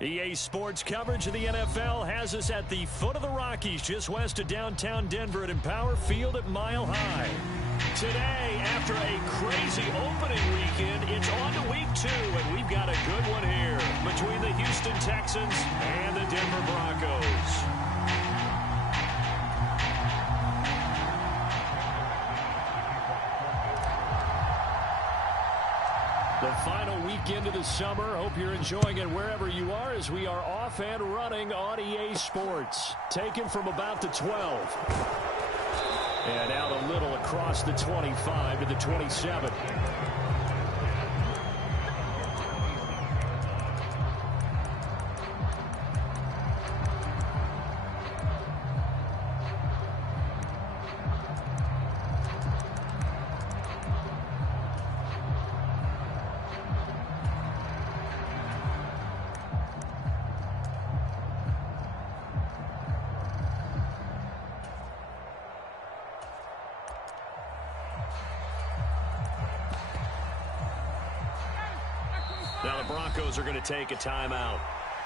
EA Sports coverage of the NFL has us at the foot of the Rockies, just west of downtown Denver at Empower Field at Mile High. Today, after a crazy opening weekend, it's on to week 2, and we've got a good one here between the Houston Texans and the Denver Broncos. The final weekend of the summer. Hope you're enjoying it wherever you are as we are off and running on EA Sports. Taken from about the 12. And out a little across the 25 to the 27. Now the Broncos are going to take a timeout.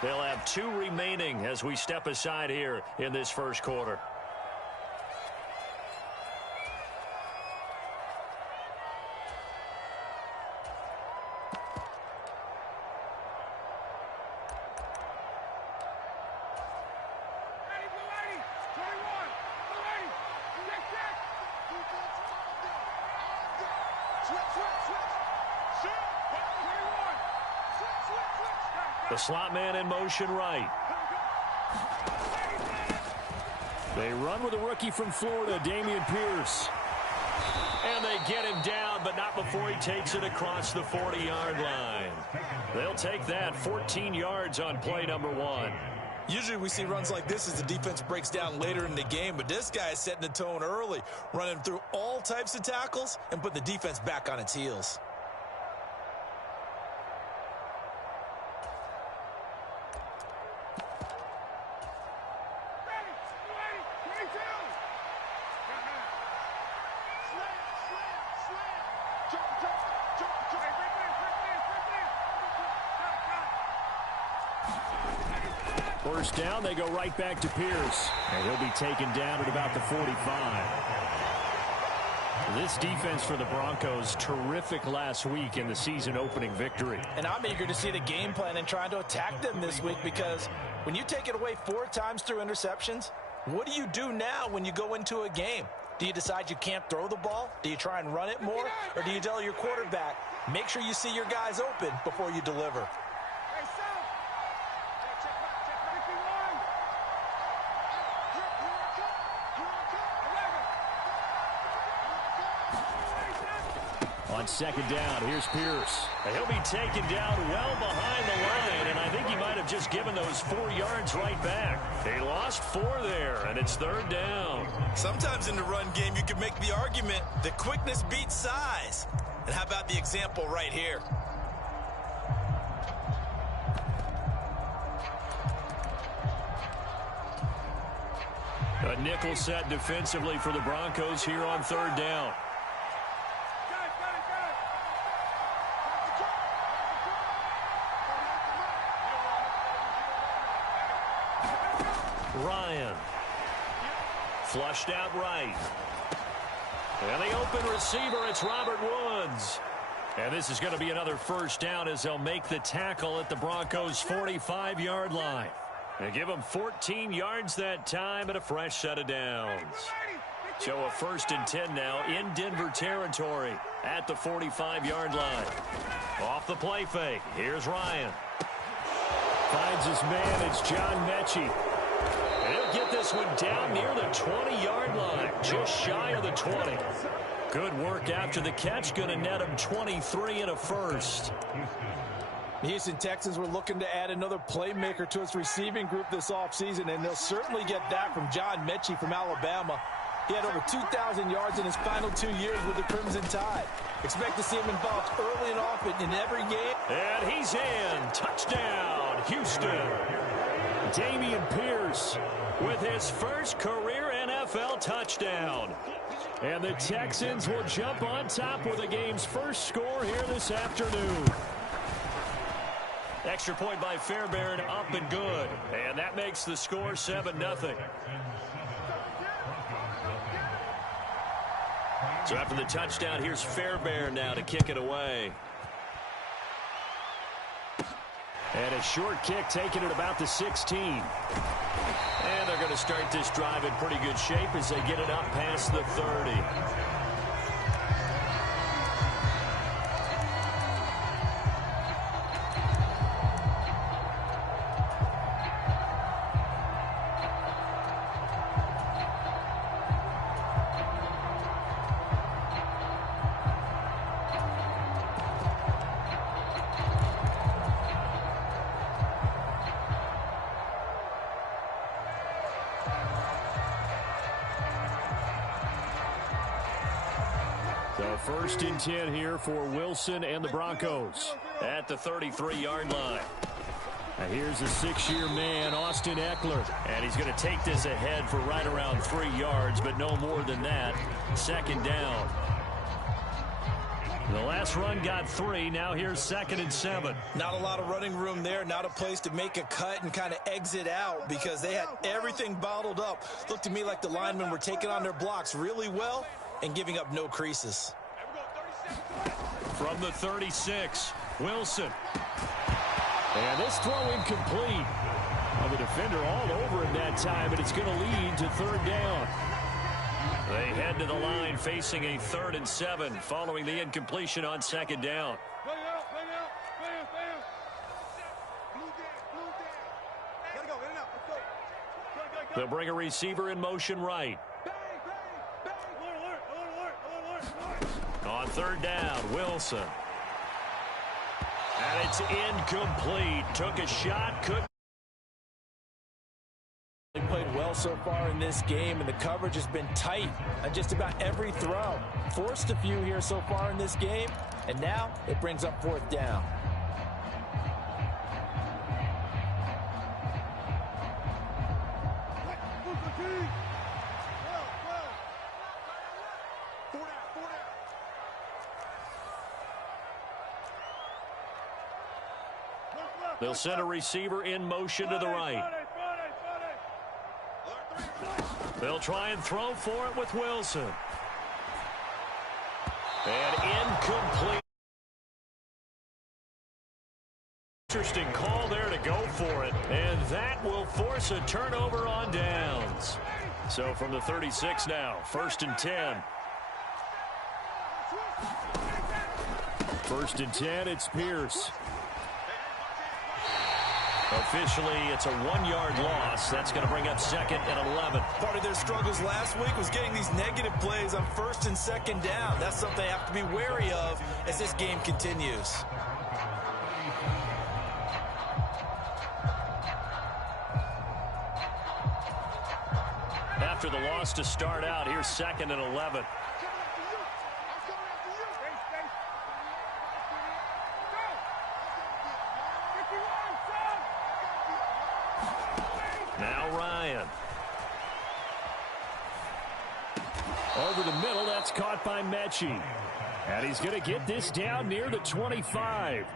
They'll have 2 remaining as we step aside here in this first quarter. The slot man in motion right. They run with a rookie from Florida, Dameon Pierce. And they get him down, but not before he takes it across the 40-yard line. They'll take that 14 yards on play number 1. Usually we see runs like this as the defense breaks down later in the game, but this guy is setting the tone early, running through all types of tackles and putting the defense back on its heels. First down, they go right back to Pierce. And he'll be taken down at about the 45. This defense for the Broncos, terrific last week in the season-opening victory. And I'm eager to see the game plan and trying to attack them this week, because when you take it away 4 times through interceptions, what do you do now when you go into a game? Do you decide you can't throw the ball? Do you try and run it more? Or do you tell your quarterback, make sure you see your guys open before you deliver? On second down, here's Pierce. He'll be taken down well behind the line, and I think he might have just given those 4 yards right back. They lost 4 there, and it's third down. Sometimes in the run game, you can make the argument that quickness beats size. And how about the example right here? A nickel set defensively for the Broncos here on third down. Ryan. Flushed out right. And the open receiver, it's Robert Woods. And this is going to be another first down as they'll make the tackle at the Broncos' 45-yard line. They give them 14 yards that time and a fresh set of downs. So a 1st and 10 now in Denver territory at the 45-yard line. Off the play fake. Here's Ryan. Finds his man. It's John Mechie. And he'll get this one down near the 20-yard line, just shy of the 20. Good work after the catch. Going to net him 23 and a first. The Houston Texans were looking to add another playmaker to its receiving group this offseason, and they'll certainly get that from John Mechie from Alabama. He had over 2,000 yards in his final 2 years with the Crimson Tide. Expect to see him involved early and often in every game. And he's in. Touchdown, Houston. Dameon Pierce with his first career NFL touchdown. And the Texans will jump on top with the game's first score here this afternoon. Extra point by Fairbairn, up and good. And that makes the score 7-0. So after the touchdown, here's Fairbairn now to kick it away. And a short kick taken at about the 16. And they're going to start this drive in pretty good shape as they get it up past the 30. So 1st and 10 here for Wilson and the Broncos at the 33-yard line. Now here's a 6-year man, Austin Eckler. And he's going to take this ahead for right around 3 yards, but no more than that. 2nd down. The last run got 3. Now here's 2nd and 7. Not a lot of running room there. Not a place to make a cut and kind of exit out because they had everything bottled up. Looked to me like the linemen were taking on their blocks really well and giving up no creases. From the 36, Wilson. And this throw incomplete. Well, the defender all over him that time, but it's going to lead to 3rd down. They head to the line facing a 3rd and 7 following the incompletion on 2nd down. They'll bring a receiver in motion right. On 3rd down, Wilson. And it's incomplete. Took a shot, couldn't. They played well so far in this game, and the coverage has been tight on just about every throw. Forced a few here so far in this game, and now it brings up 4th down. They'll send a receiver in motion to the right. They'll try and throw for it with Wilson. And incomplete. Interesting call there to go for it. And that will force a turnover on downs. So from the 36 now, 1st and 10. 1st and 10, it's Pierce. Officially, it's a 1-yard loss. That's going to bring up 2nd and 11. Part of their struggles last week was getting these negative plays on 1st and 2nd down. That's something they have to be wary of as this game continues. After the loss to start out, here's 2nd and 11. Now Ryan. Over the middle, that's caught by Mechie. And he's going to get this down near the 25.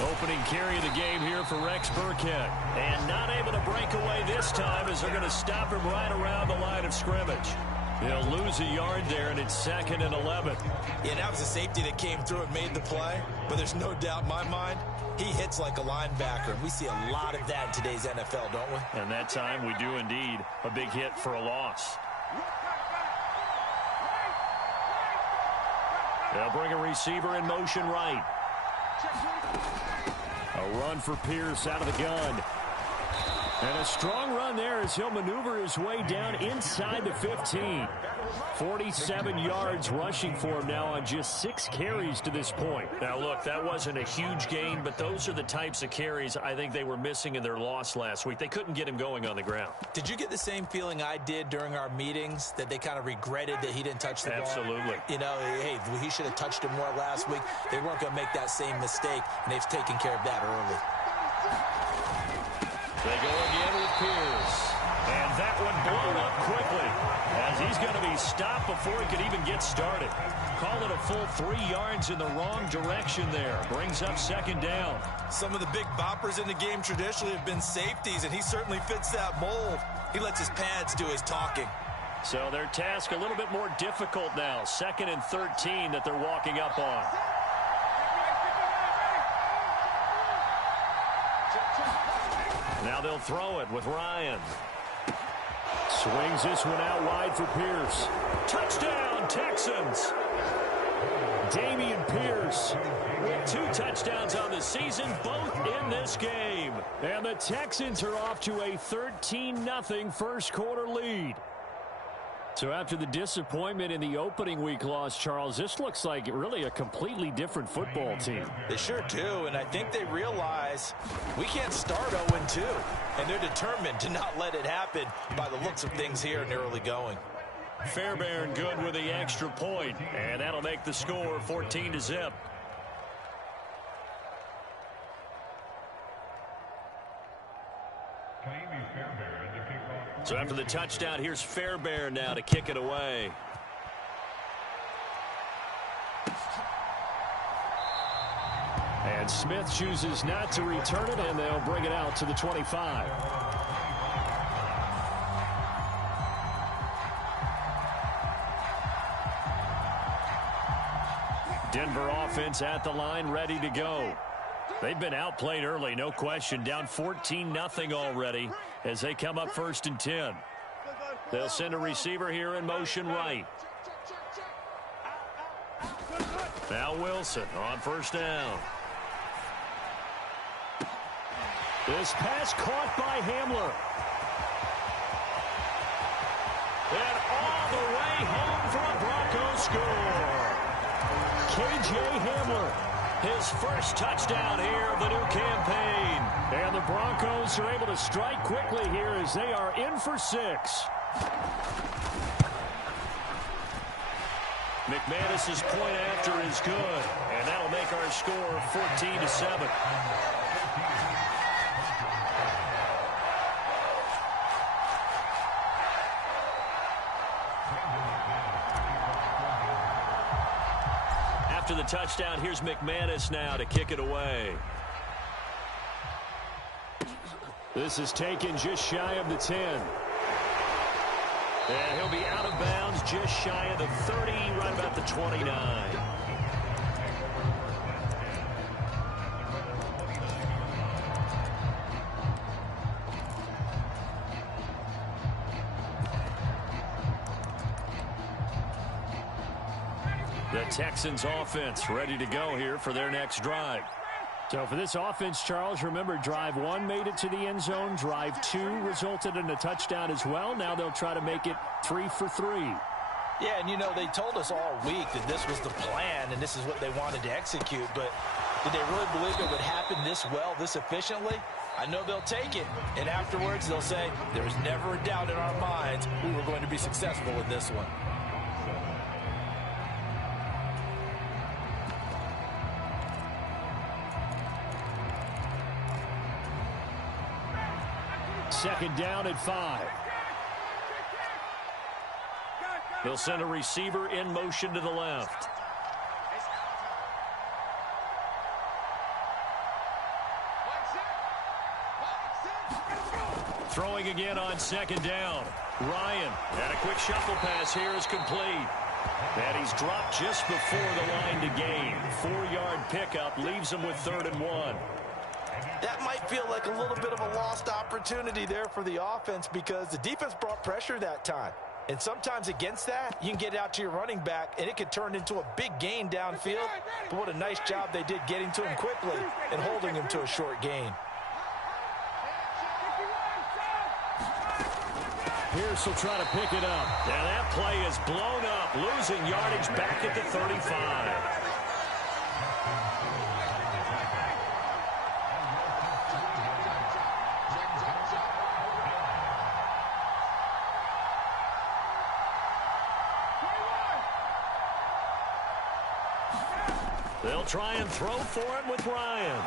Opening carry of the game here for Rex Burkhead. And not able to break away this time as they're going to stop him right around the line of scrimmage. They'll lose a yard there, and it's 2nd and 11. Yeah, that was a safety that came through and made the play. But there's no doubt in my mind, he hits like a linebacker. And we see a lot of that in today's NFL, don't we? And that time we do indeed. A big hit for a loss. They'll bring a receiver in motion right. A run for Pierce out of the gun. And a strong run there as he'll maneuver his way down inside the 15. 47 yards rushing for him now on just 6 carries to this point. Now, look, that wasn't a huge gain, but those are the types of carries I think they were missing in their loss last week. They couldn't get him going on the ground. Did you get the same feeling I did during our meetings, that they kind of regretted that he didn't touch the ball? Absolutely. You know, hey, he should have touched it more last week. They weren't going to make that same mistake, and they've taken care of that early. They go again with Pierce. And that one blown up quickly as he's going to be stopped before he could even get started. Call it a full 3 yards in the wrong direction there. Brings up second down. Some of the big boppers in the game traditionally have been safeties, and he certainly fits that mold. He lets his pads do his talking. So their task a little bit more difficult now. 2nd and 13 that they're walking up on. Now they'll throw it with Ryan. Swings this one out wide for Pierce. Touchdown, Texans. Damian Pierce with 2 touchdowns on the season, both in this game. And the Texans are off to a 13-0 first quarter lead. So after the disappointment in the opening week loss, Charles, this looks like really a completely different football team. They sure do, and I think they realize we can't start 0-2, and they're determined to not let it happen by the looks of things here in the early going. Fairbairn good with the extra point, and that'll make the score 14-0. So after the touchdown, here's Fairbairn now to kick it away. And Smith chooses not to return it, and they'll bring it out to the 25. Denver offense at the line, ready to go. They've been outplayed early, no question. Down 14-0 already as they come up 1st and 10. They'll send a receiver here in motion right. Now Wilson on 1st down. This pass caught by Hamler. And all the way home for a Broncos score. K.J. Hamler, his first touchdown here of the new campaign. And the Broncos are able to strike quickly here as they are in for 6. McManus's point after is good, and that'll make our score 14-7. After the touchdown, here's McManus now to kick it away. This is taken just shy of the 10. And he'll be out of bounds just shy of the 30, right about the 29. The Texans offense ready to go here for their next drive. So for this offense, Charles, remember, drive 1 made it to the end zone. Drive 2 resulted in a touchdown as well. Now they'll try to make it 3 for 3. Yeah, and you know, they told us all week that this was the plan and this is what they wanted to execute. But did they really believe it would happen this well, this efficiently? I know they'll take it. And afterwards, they'll say, there was never a doubt in our minds we were going to be successful in this one. Second down at 5. They'll send a receiver in motion to the left. Throwing again on 2nd down. Ryan, and a quick shuffle pass here is complete. And he's dropped just before the line to gain. 4-yard pickup leaves him with 3rd and 1. That might feel like a little bit of a lost opportunity there for the offense because the defense brought pressure that time. And sometimes against that, you can get out to your running back, and it could turn into a big gain downfield. But what a nice job they did getting to him quickly and holding him to a short gain. Pierce will try to pick it up. And that play is blown up, losing yardage back at the 35. They'll try and throw for it with Ryan.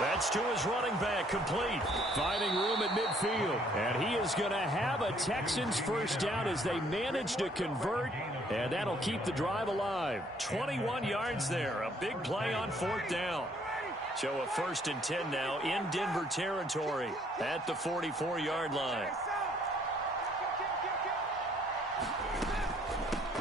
That's to his running back, complete. Finding room at midfield. And he is going to have a Texans first down as they manage to convert. And that'll keep the drive alive. 21 yards there. A big play on 4th down. So a 1st and 10 now in Denver territory at the 44-yard line.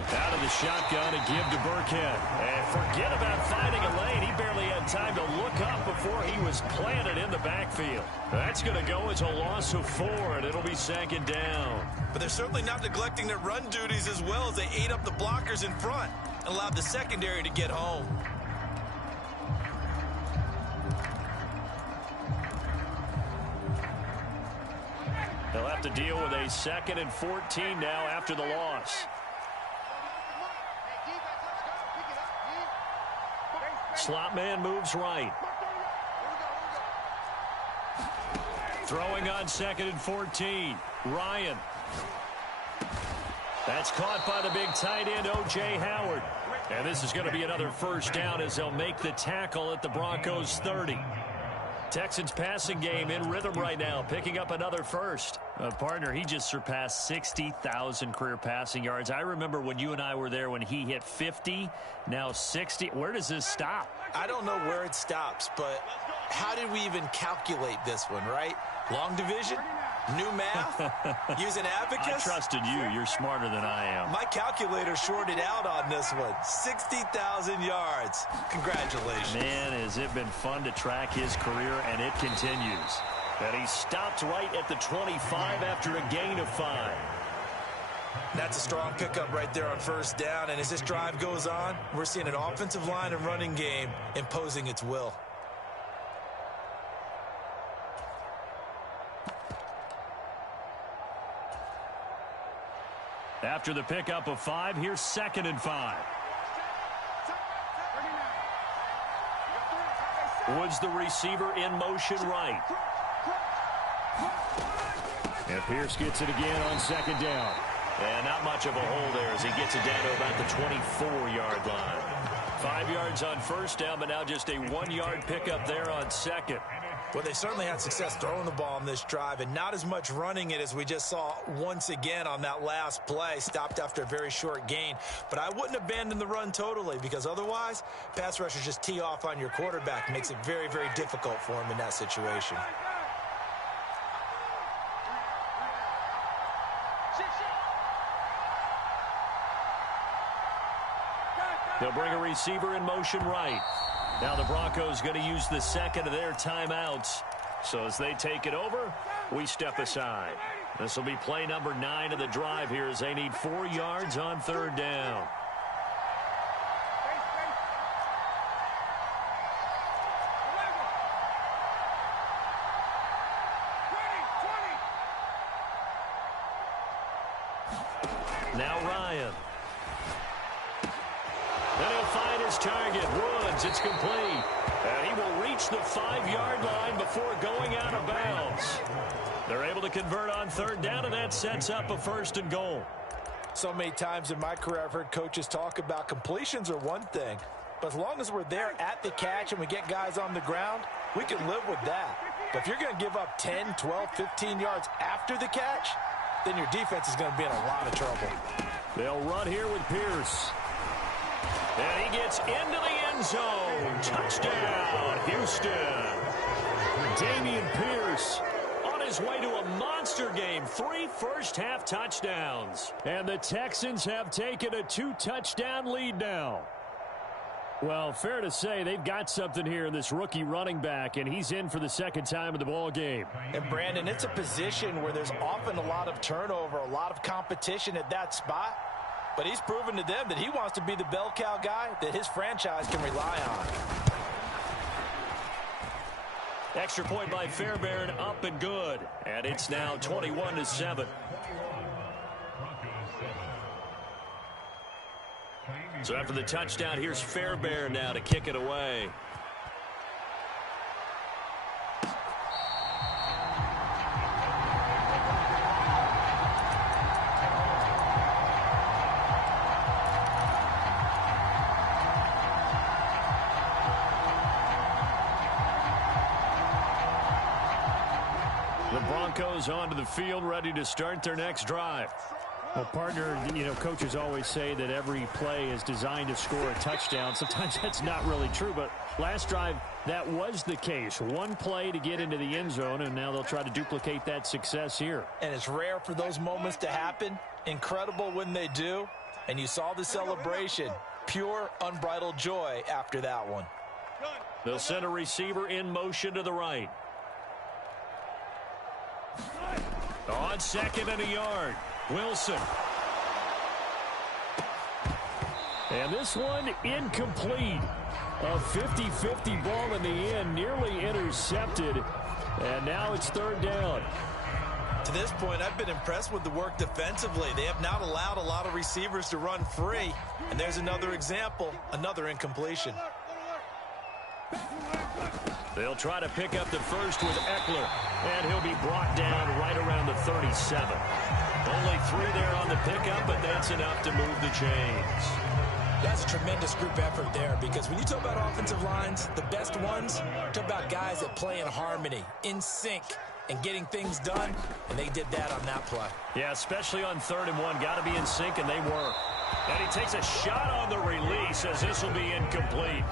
Out of the shotgun and give to Burkhead. And forget about finding a lane. He barely had time to look up before he was planted in the backfield. That's going to go as a loss of 4, and it'll be 2nd down. But they're certainly not neglecting their run duties as well as they ate up the blockers in front and allowed the secondary to get home. They'll have to deal with a 2nd and 14 now after the loss. Slot man moves right. Throwing on 2nd and 14. Ryan. That's caught by the big tight end, O.J. Howard. And this is going to be another first down as they'll make the tackle at the Broncos' 30. Texans passing game in rhythm right now, picking up another first. Partner, he just surpassed 60,000 career passing yards. I remember when you and I were there when he hit 50, now 60. Where does this stop? I don't know where it stops, but how did we even calculate this one, right? Long division? New math? Use an abacus? I trusted you. You're smarter than I am. My calculator shorted out on this one. 60,000 yards. Congratulations. Man, has it been fun to track his career, and it continues. And he stopped right at the 25 after a gain of 5. That's a strong pickup right there on 1st down. And as this drive goes on, we're seeing an offensive line and running game imposing its will. After the pickup of 5, here's 2nd and 5. Woods the receiver in motion right. And Pierce gets it again on 2nd down. And not much of a hole there as he gets it down to about the 24-yard line. 5 yards on 1st down, but now just a 1-yard pickup there on 2nd. Well, they certainly had success throwing the ball on this drive and not as much running it as we just saw once again on that last play. Stopped after a very short gain. But I wouldn't abandon the run totally because otherwise, pass rushers just tee off on your quarterback. Makes it very, very difficult for him in that situation. They'll bring a receiver in motion right. Now the Broncos going to use the 2nd of their timeouts. So as they take it over, we step aside. This will be play number 9 of the drive here as they need 4 yards on 3rd down. Now Ryan. Then he'll find his target, Woods. It's complete. And he will reach the 5-yard line before going out of bounds. They're able to convert on 3rd down, and that sets up a 1st and goal. So many times in my career I've heard coaches talk about completions are one thing, but as long as we're there at the catch and we get guys on the ground, we can live with that. But if you're going to give up 10, 12, 15 yards after the catch, then your defense is going to be in a lot of trouble. They'll run here with Pierce. And he gets into the end zone. Touchdown, Houston. Dameon Pierce on his way to a monster game. 3 first-half touchdowns. And the Texans have taken a 2-touchdown lead now. Well, fair to say they've got something here in this rookie running back, and he's in for the 2nd time of the ball game. And, Brandon, it's a position where there's often a lot of turnover, a lot of competition at that spot. But he's proven to them that he wants to be the bell cow guy that his franchise can rely on. Extra point by Fairbairn, up and good. And it's now 21-7. So after the touchdown, here's Fairbairn now to kick it away. The Broncos onto the field, ready to start their next drive. Well, partner, coaches always say that every play is designed to score a touchdown. Sometimes that's not really true, but last drive, that was the case. One play to get into the end zone, and now they'll try to duplicate that success here. And it's rare for those moments to happen. Incredible when they do. And you saw the celebration. Pure, unbridled joy after that one. They'll send a receiver in motion to the right. On second and a yard. Wilson. And this one incomplete. A 50-50 ball in the end, nearly intercepted. And now it's third down. To this point, I've been impressed with the work defensively. They have not allowed a lot of receivers to run free. And there's another example, another incompletion. They'll try to pick up the first with Eckler. And he'll be brought down right around the 37. Only 3 there on the pickup, but that's enough to move the chains. That's a tremendous group effort there, because when you talk about offensive lines, the best ones, talk about guys that play in harmony, in sync, and getting things done, and they did that on that play. Yeah, especially on 3rd and 1. Got to be in sync, and they were. And he takes a shot on the release as this will be incomplete.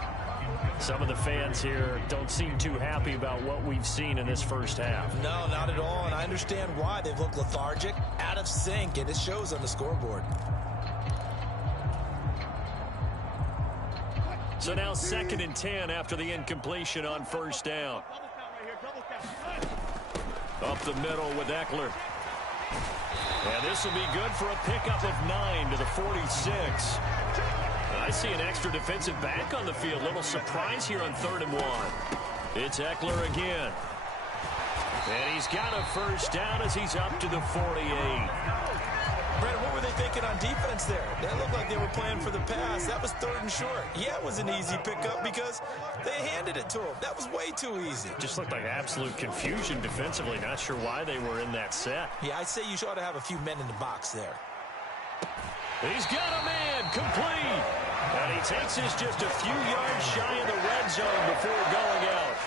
Some of the fans here don't seem too happy about what we've seen in this first half. No, not at all, and I understand why. They've looked lethargic, out of sync, and it shows on the scoreboard. So now 2nd and 10 after the incompletion on first down. Up the middle with Eckler. And this will be good for a pickup of 9 to the 46. I see an extra defensive back on the field. Little surprise here on 3rd and 1. It's Eckler again. And he's got a first down as he's up to the 48. Brad, what were they thinking on defense there? They looked like they were playing for the pass. That was 3rd and short. Yeah, it was an easy pickup because they handed it to him. That was way too easy. Just looked like absolute confusion defensively. Not sure why they were in that set. Yeah, I'd say you ought to have a few men in the box there. He's got a man complete. And he takes this just a few yards shy of the red zone before going out.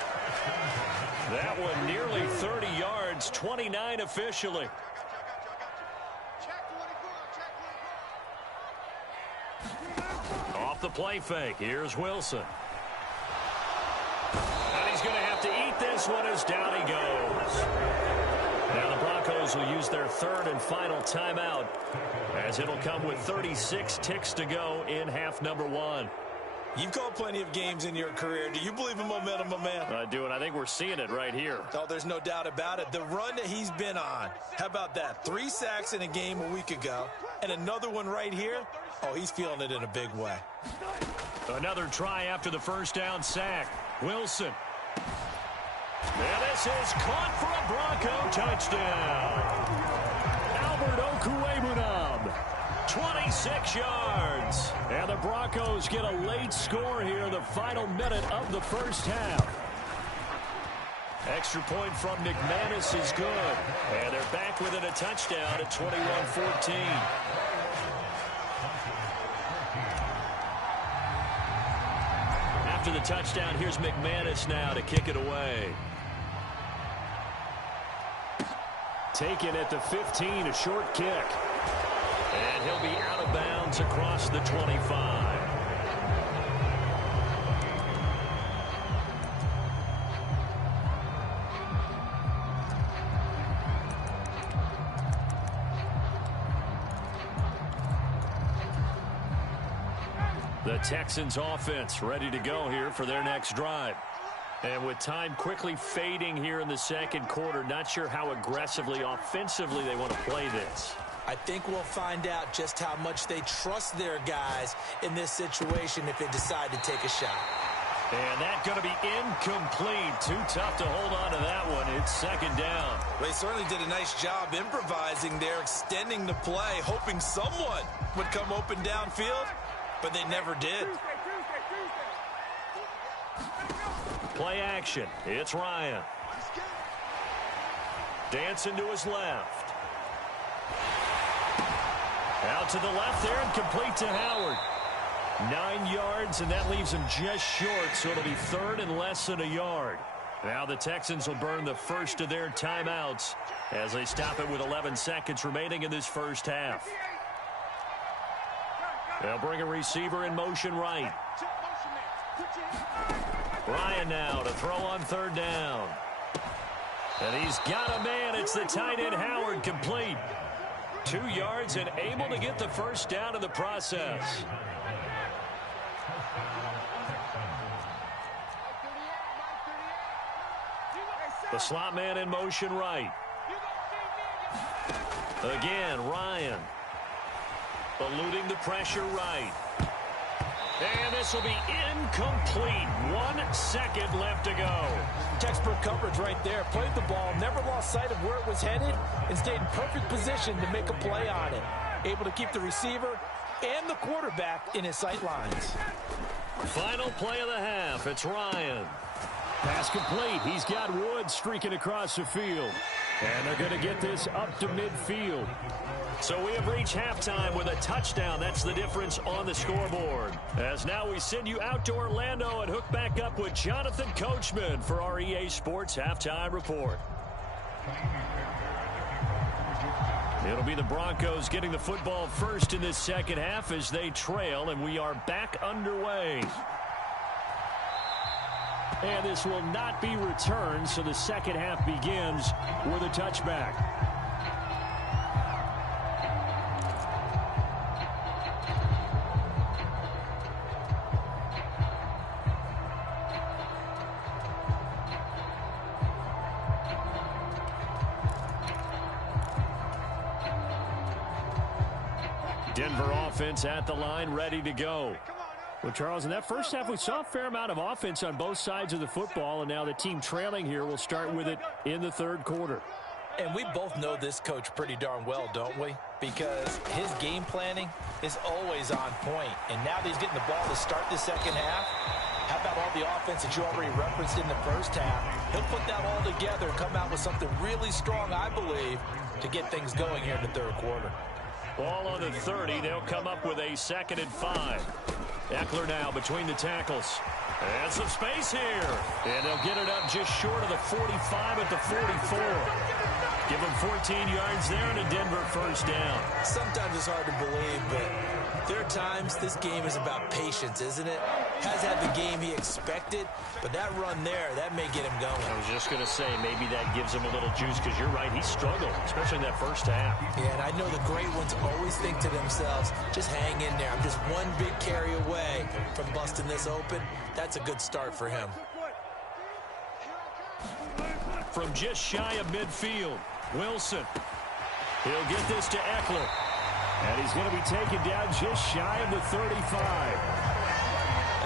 That one nearly 30 yards, 29 officially. Off the play fake. Here's Wilson. And he's going to have to eat this one as down he goes. Now the Broncos will use their 3rd and final timeout, as it'll come with 36 ticks to go in half number 1. You've called plenty of games in your career. Do you believe in momentum, my man? I do, and I think we're seeing it right here. Oh, there's no doubt about it. The run that he's been on. How about that? 3 sacks in a game a week ago, and another one right here. Oh, he's feeling it in a big way. Another try after the first down sack. Wilson. And this is caught for a Bronco touchdown. Albert Okwuegbunam, 26 yards. And the Broncos get a late score here in the final minute of the first half. Extra point from McManus is good. And they're back within a touchdown at 21-14. After the touchdown, here's McManus now to kick it away. Taken at the 15, a short kick. And he'll be out of bounds across the 25. The Texans offense ready to go here for their next drive. And with time quickly fading here in the second quarter, not sure how aggressively, offensively they want to play this. I think we'll find out just how much they trust their guys in this situation if they decide to take a shot. And that's going to be incomplete. Too tough to hold on to that one. It's 2nd down. They certainly did a nice job improvising there, extending the play, hoping someone would come open downfield, but they never did. Play action. It's Ryan. Dancing to his left. Out to the left there and complete to Howard. 9 yards, and that leaves him just short, so it'll be 3rd and less than a yard. Now the Texans will burn the first of their timeouts as they stop it with 11 seconds remaining in this first half. They'll bring a receiver in motion right. Ryan now to throw on third down. And he's got a man. It's the tight end Howard, complete. 2 yards and able to get the first down in the process. The slot man in motion right. Again, Ryan. Eluding the pressure right. And this will be incomplete. 1 second left to go. Textbook coverage right there. Played the ball, never lost sight of where it was headed, and stayed in perfect position to make a play on it. Able to keep the receiver and the quarterback in his sight lines. Final play of the half. It's Ryan. Pass complete. He's got Woods streaking across the field. And they're going to get this up to midfield. So we have reached halftime with a touchdown. That's the difference on the scoreboard. As now we send you out to Orlando and hook back up with Jonathan Coachman for our EA Sports Halftime Report. It'll be the Broncos getting the football first in this second half as they trail, and we are back underway. And this will not be returned, so the second half begins with a touchback. Denver offense at the line, ready to go. Well, Charles, in that first half, we saw a fair amount of offense on both sides of the football, and now the team trailing here will start with it in the third quarter. And we both know this coach pretty darn well, don't we? Because his game planning is always on point. And now that he's getting the ball to start the second half, how about all the offense that you already referenced in the first half? He'll put that all together and come out with something really strong, I believe, to get things going here in the third quarter. Ball on the 30. They'll come up with a 2nd and 5. Eckler now between the tackles. And some space here. And they'll get it up just short of the 45 at the 44. Give them 14 yards there and a Denver first down. Sometimes it's hard to believe, but there are times this game is about patience, isn't it? Has had the game he expected, but that run there, that may get him going. I was just going to say, maybe that gives him a little juice, because you're right, he struggled, especially in that first half. Yeah, and I know the great ones always think to themselves, just hang in there. I'm just one big carry away from busting this open. That's a good start for him. From just shy of midfield, Wilson. He'll get this to Eckler. And he's going to be taken down just shy of the 35.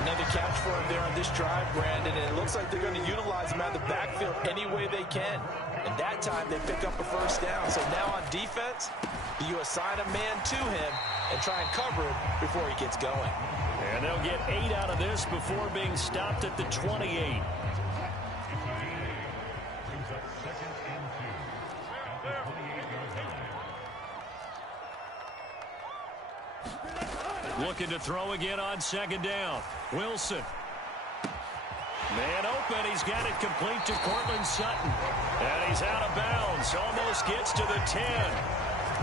Another catch for him there on this drive, Brandon, and it looks like they're going to utilize him out of the backfield any way they can. And that time they pick up a first down. So now on defense, you assign a man to him and try and cover him before he gets going. And they'll get 8 out of this before being stopped at the 28. Looking to throw again on 2nd down. Wilson. Man open. He's got it complete to Cortland Sutton. And he's out of bounds. Almost gets to the 10.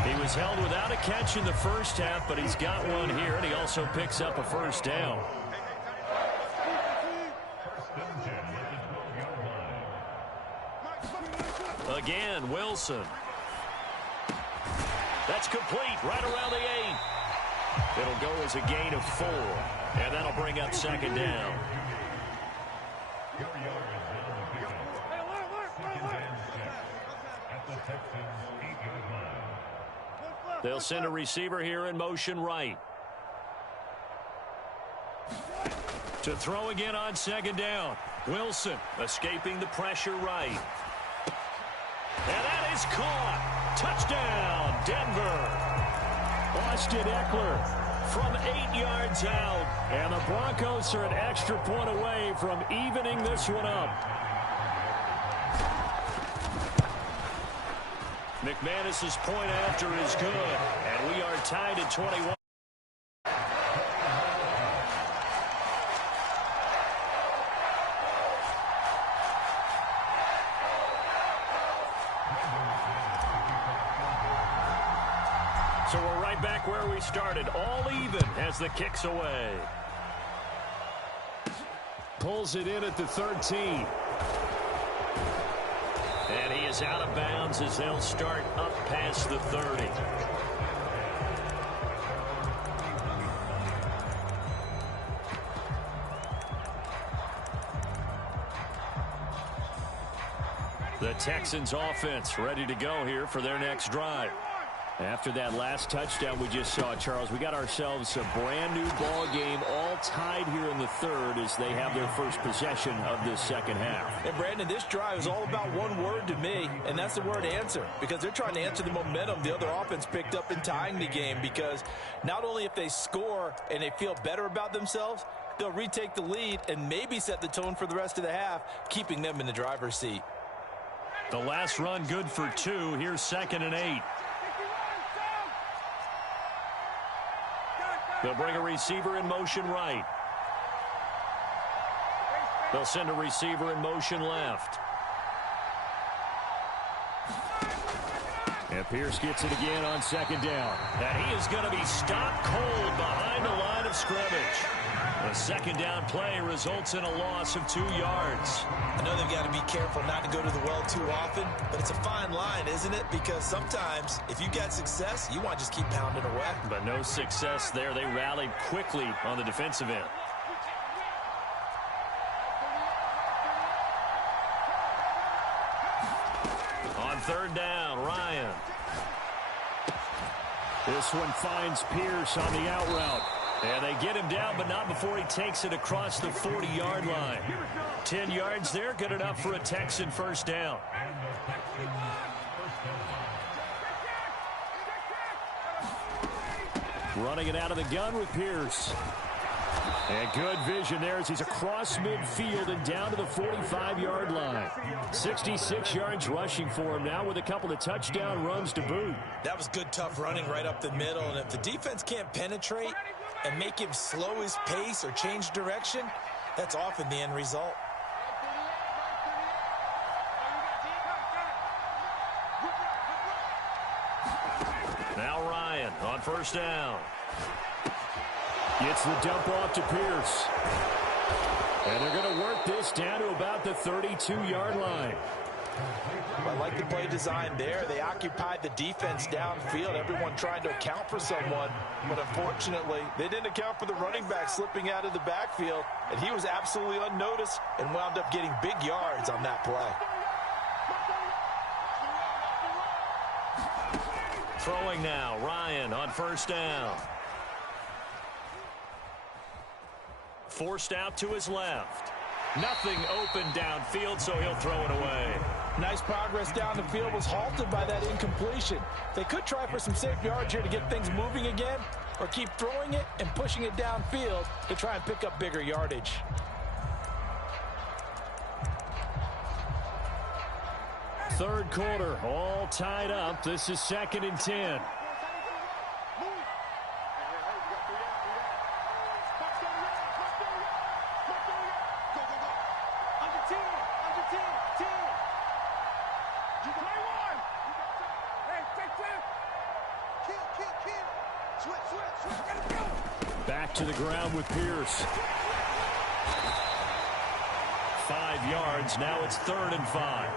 He was held without a catch in the first half, but he's got one here, and he also picks up a first down. Again, Wilson. That's complete right around the 8. It'll go as a gain of 4, and that'll bring up 2nd down. They'll send a receiver here in motion right. To throw again on 2nd down. Wilson escaping the pressure right. And that is caught. Touchdown, Denver. Austin Eckler from 8 yards out. And the Broncos are an extra point away from evening this one up. McManus's point after is good. And we are tied at 21. right back where we started. All even as the kick's away. Pulls it in at the 13. And he is out of bounds as they'll start up past the 30. The Texans offense ready to go here for their next drive. After that last touchdown we just saw, Charles, we got ourselves a brand new ball game, all tied here in the third as they have their first possession of this second half. And Brandon, this drive is all about one word to me, and that's the word answer, because they're trying to answer the momentum the other offense picked up in tying the game, because not only if they score and they feel better about themselves, they'll retake the lead and maybe set the tone for the rest of the half, keeping them in the driver's seat. The last run good for 2. Here's 2nd and 8. They'll bring a receiver in motion right. They'll send a receiver in motion left. And Pierce gets it again on 2nd down. And he is going to be stopped cold behind the line of scrimmage. The 2nd down play results in a loss of 2 yards. I know they've got to be careful not to go to the well too often, but it's a fine line, isn't it? Because sometimes if you got success, you want to just keep pounding away. But no success there. They rallied quickly on the defensive end. On 3rd down, Ryan. This one finds Pierce on the out route. And they get him down, but not before he takes it across the 40-yard line. 10 yards there, good enough for a Texan first down. Running it out of the gun with Pierce. And good vision there as he's across midfield and down to the 45-yard line. 66 yards rushing for him now with a couple of touchdown runs to boot. That was good, tough running right up the middle. And if the defense can't penetrate and make him slow his pace or change direction, that's often the end result. Now Ryan on 1st down. Gets the dump off to Pierce. And they're going to work this down to about the 32-yard line. I like the play design there. They occupied the defense downfield, everyone trying to account for someone. But unfortunately, they didn't account for the running back slipping out of the backfield. And he was absolutely unnoticed and wound up getting big yards on that play. Throwing now, Ryan on 1st down. Forced out to his left. Nothing open downfield, so he'll throw it away. Nice progress down the field, was halted by that incompletion. They could try for some safe yards here to get things moving again, or keep throwing it and pushing it downfield to try and pick up bigger yardage. Third quarter, all tied up. This is 2nd and 10. Back to the ground with Pierce. 5 yards. Now it's 3rd and 5.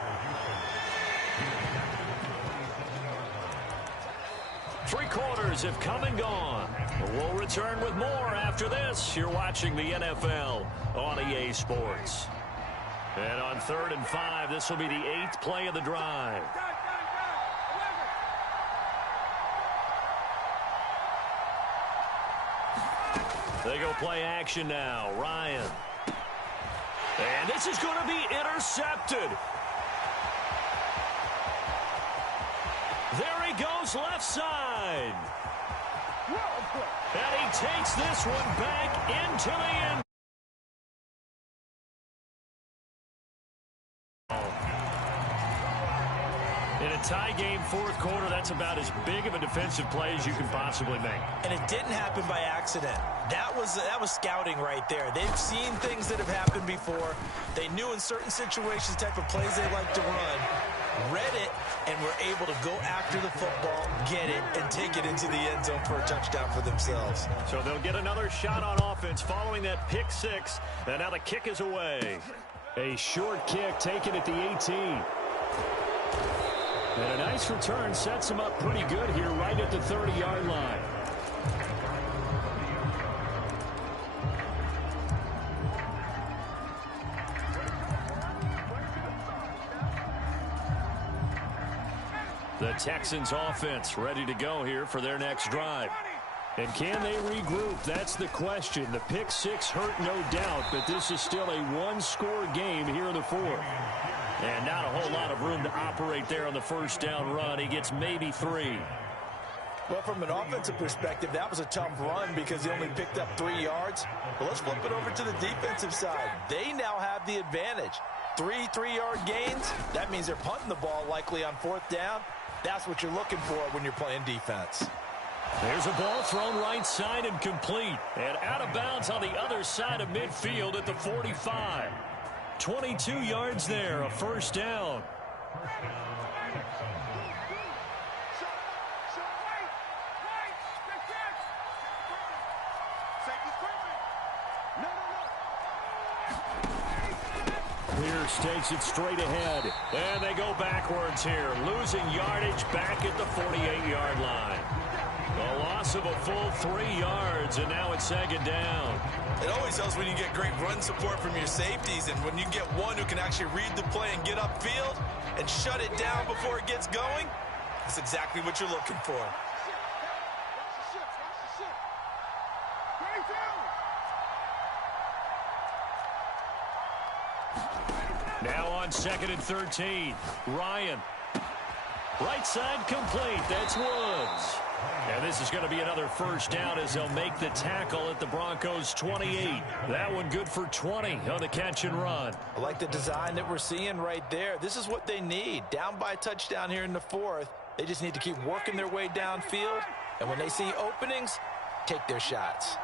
3 quarters have come and gone. We'll return with more after this. You're watching the NFL on EA Sports. And on 3rd and 5, this will be the 8th play of the drive. They go play action now. Ryan. And this is going to be intercepted. There he goes left side. And he takes this one back into the end. In a tie game, 4th quarter, that's about as big of a defensive play as you can possibly make. And it didn't happen by accident. That was scouting right there. They've seen things that have happened before. They knew in certain situations the type of plays they like to run. read it, and were able to go after the football, get it, and take it into the end zone for a touchdown for themselves. So they'll get another shot on offense following that pick six, and now the kick is away. A short kick taken at the 18. And a nice return sets him up pretty good here right at the 30-yard line. The Texans offense ready to go here for their next drive. And can they regroup? That's the question. The pick six hurt, no doubt, but this is still a one-score game here in the fourth. And not a whole lot of room to operate there on the first down run. He gets maybe 3. Well, from an offensive perspective, that was a tough run because he only picked up 3 yards. Well, let's flip it over to the defensive side. They now have the advantage. 3 3-yard gains. That means they're punting the ball likely on 4th down. That's what you're looking for when you're playing defense. There's a ball thrown right side and complete. And out of bounds on the other side of midfield at the 45. 22 yards there, a first down. Pierce takes it straight ahead. And they go backwards here, losing yardage back at the 48-yard line. A loss of a full 3 yards, and now it's 2nd down. It always helps when you get great run support from your safeties, and when you get one who can actually read the play and get upfield and shut it down before it gets going, that's exactly what you're looking for. Now on 2nd and 13, Ryan. Right side complete, that's Woods. And this is going to be another first down as they'll make the tackle at the Broncos' 28. That one good for 20 on the catch and run. I like the design that we're seeing right there. This is what they need. Down by a touchdown here in the 4th. They just need to keep working their way downfield. And when they see openings, take their shots.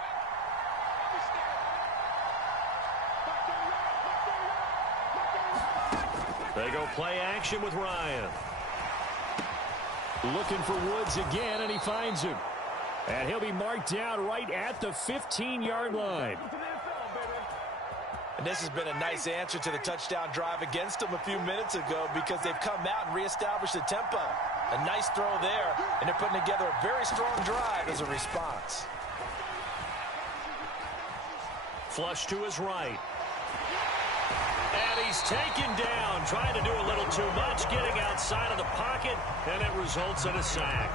They go play action with Ryan. Looking for Woods again, and he finds him. And he'll be marked down right at the 15-yard line. And this has been a nice answer to the touchdown drive against them a few minutes ago because they've come out and reestablished the tempo. A nice throw there, and they're putting together a very strong drive as a response. Flush to his right. And he's taken down, trying to do a little too much, getting outside of the pocket, and it results in a sack.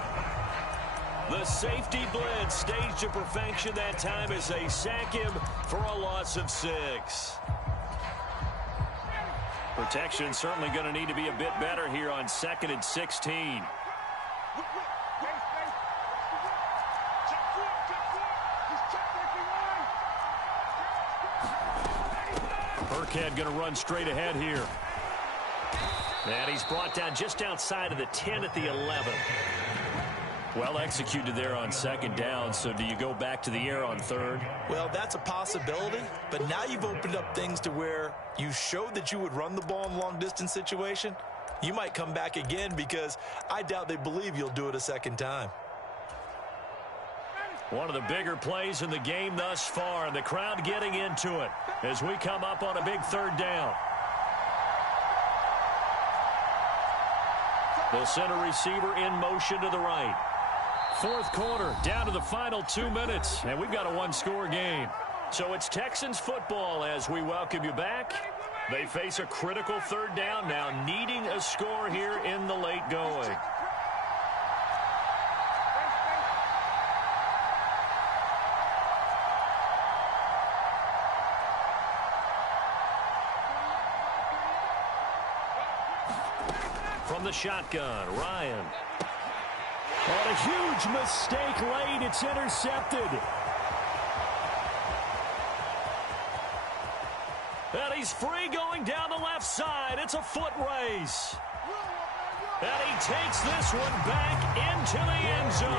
The safety blitz staged to perfection that time as they sack him for a loss of 6. Protection certainly going to need to be a bit better here on 2nd and 16. Burkhead going to run straight ahead here. And he's brought down just outside of the 10 at the 11. Well executed there on 2nd down, so do you go back to the air on 3rd? Well, that's a possibility, but now you've opened up things to where you showed that you would run the ball in long-distance situation. You might come back again because I doubt they believe you'll do it a second time. One of the bigger plays in the game thus far, and the crowd getting into it as we come up on a big 3rd down. They'll send a receiver in motion to the right. 4th quarter, down to the final 2 minutes, and we've got a one-score game. So it's Texans football as we welcome you back. They face a critical 3rd down now, needing a score here in the late going. From the shotgun, Ryan. On a huge mistake late, it's intercepted. And he's free going down the left side. It's a foot race. And he takes this one back into the end zone.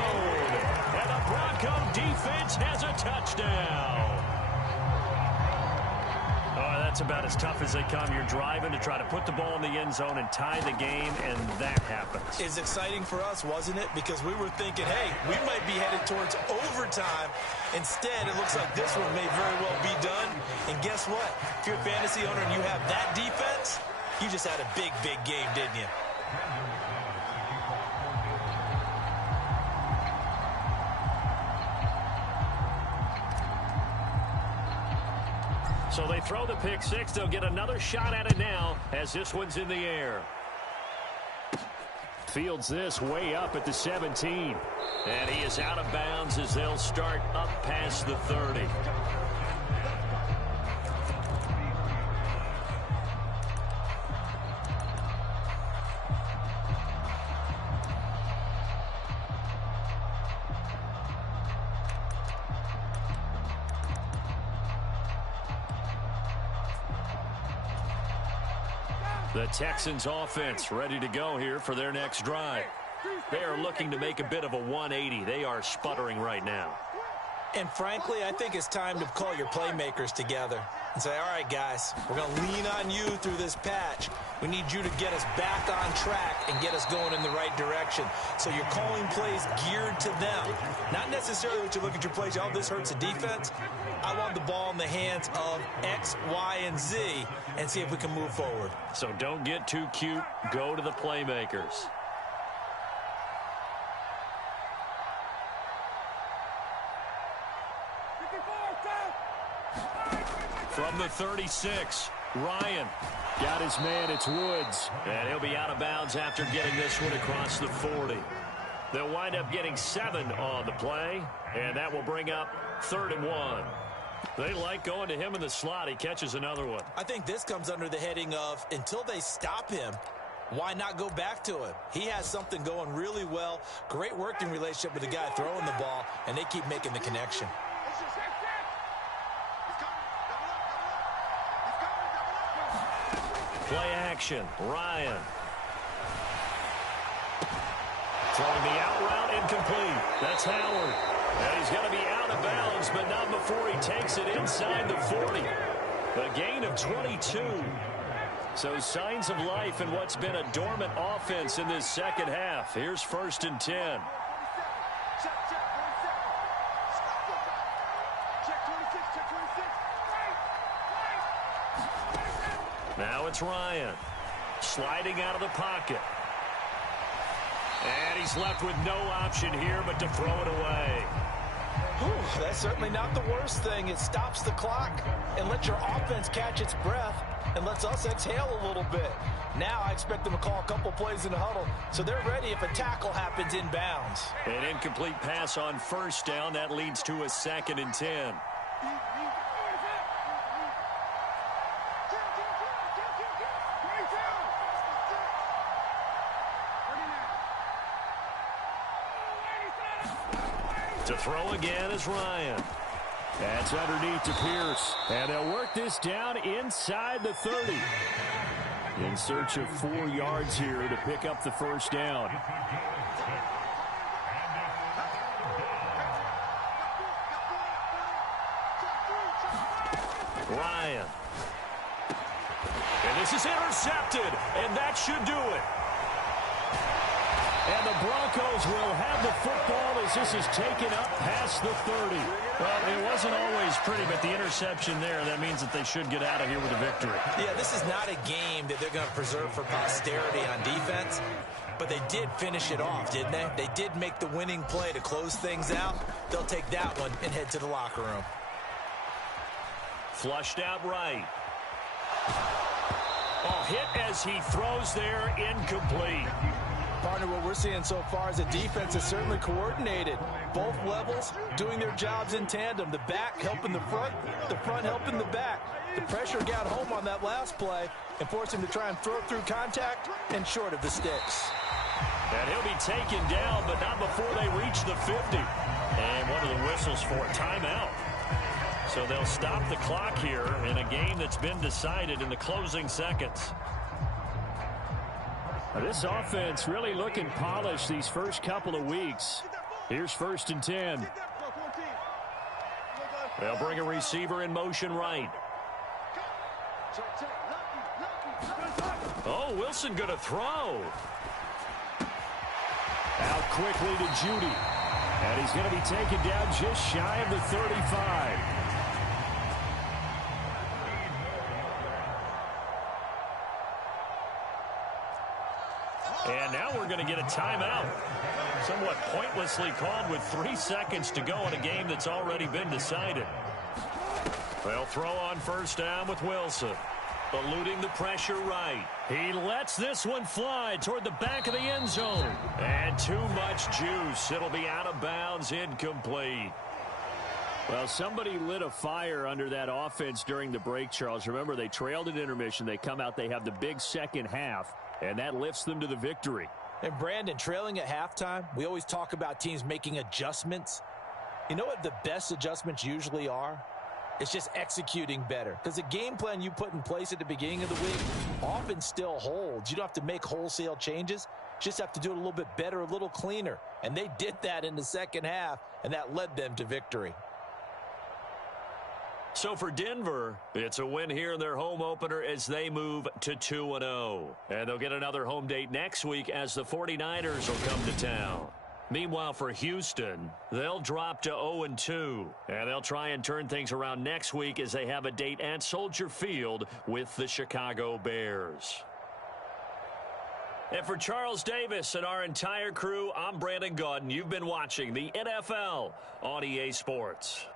And the Bronco defense has a touchdown. Oh, that's about as tough as they come. You're driving to try to put the ball in the end zone and tie the game, and that happens. It's exciting for us, wasn't it? Because we were thinking, hey, we might be headed towards overtime. Instead, it looks like this one may very well be done. And guess what? If you're a fantasy owner and you have that defense, you just had a big, big game, didn't you? So they throw the pick six. They'll get another shot at it now as this one's in the air. Fields this way up at the 17. And he is out of bounds as they'll start up past the 30. The Texans offense ready to go here for their next drive. They are looking to make a bit of a 180. They are sputtering right now. And frankly, I think it's time to call your playmakers together and say, all right, guys, we're going to lean on you through this patch. We need you to get us back on track and get us going in the right direction. So you're calling plays geared to them. Not necessarily what you look at your plays, oh, this hurts the defense. I want the ball in the hands of X, Y, and Z and see if we can move forward. So don't get too cute. Go to the playmakers. From the 36, Ryan. Got his man, it's Woods. And he'll be out of bounds after getting this one across the 40. They'll wind up getting 7 on the play, and that will bring up 3rd and 1. They like going to him in the slot. He catches another one. I think this comes under the heading of until they stop him, why not go back to him? He has something going really well. Great working relationship with the guy throwing the ball, and they keep making the connection. Play action. Ryan. Throwing the out route incomplete. That's Howard. And he's going to be out of bounds, but not before he takes it inside the 40. A gain of 22. So signs of life in what's been a dormant offense in this second half. Here's 1st and 10. Now it's Ryan. Sliding out of the pocket. And he's left with no option here but to throw it away. Whew, that's certainly not the worst thing. It stops the clock and lets your offense catch its breath and lets us exhale a little bit. Now I expect them to call a couple plays in the huddle so they're ready if a tackle happens inbounds. An incomplete pass on 1st down. That leads to a 2nd and 10. To throw again is Ryan. That's underneath to Pierce. And they'll work this down inside the 30. In search of 4 yards here to pick up the 1st down. Ryan. And this is intercepted, and that should do it. And the Broncos will have the football as this is taken up past the 30. Well, it wasn't always pretty, but the interception there, that means that they should get out of here with a victory. Yeah, this is not a game that they're going to preserve for posterity on defense, but they did finish it off, didn't they? They did make the winning play to close things out. They'll take that one and head to the locker room. Flushed out right. Oh, hit as he throws there, incomplete. Partner, what we're seeing so far is the defense is certainly coordinated. Both levels doing their jobs in tandem. The back helping the front helping the back. The pressure got home on that last play and forced him to try and throw through contact and short of the sticks. And he'll be taken down, but not before they reach the 50. And one of the whistles for a timeout. So they'll stop the clock here in a game that's been decided in the closing seconds. This offense really looking polished these first couple of weeks. Here's 1st and 10. They'll bring a receiver in motion right. Oh, Wilson going to throw. Out quickly to Judy. And he's going to be taken down just shy of the 35. And now we're going to get a timeout. Somewhat pointlessly called with 3 seconds to go in a game that's already been decided. They'll throw on first down with Wilson. Eluding the pressure right. He lets this one fly toward the back of the end zone. And too much juice. It'll be out of bounds, incomplete. Well, somebody lit a fire under that offense during the break, Charles. Remember, they trailed at intermission. They come out, they have the big second half, and that lifts them to the victory. And Brandon, trailing at halftime, we always talk about teams making adjustments. You know what the best adjustments usually are? It's just executing better. Because the game plan you put in place at the beginning of the week often still holds. You don't have to make wholesale changes. You just have to do it a little bit better, a little cleaner. And they did that in the second half, and that led them to victory. So for Denver, it's a win here in their home opener as they move to 2-0. And they'll get another home date next week as the 49ers will come to town. Meanwhile, for Houston, they'll drop to 0-2. And they'll try and turn things around next week as they have a date at Soldier Field with the Chicago Bears. And for Charles Davis and our entire crew, I'm Brandon Gaudin. You've been watching the NFL on EA Sports.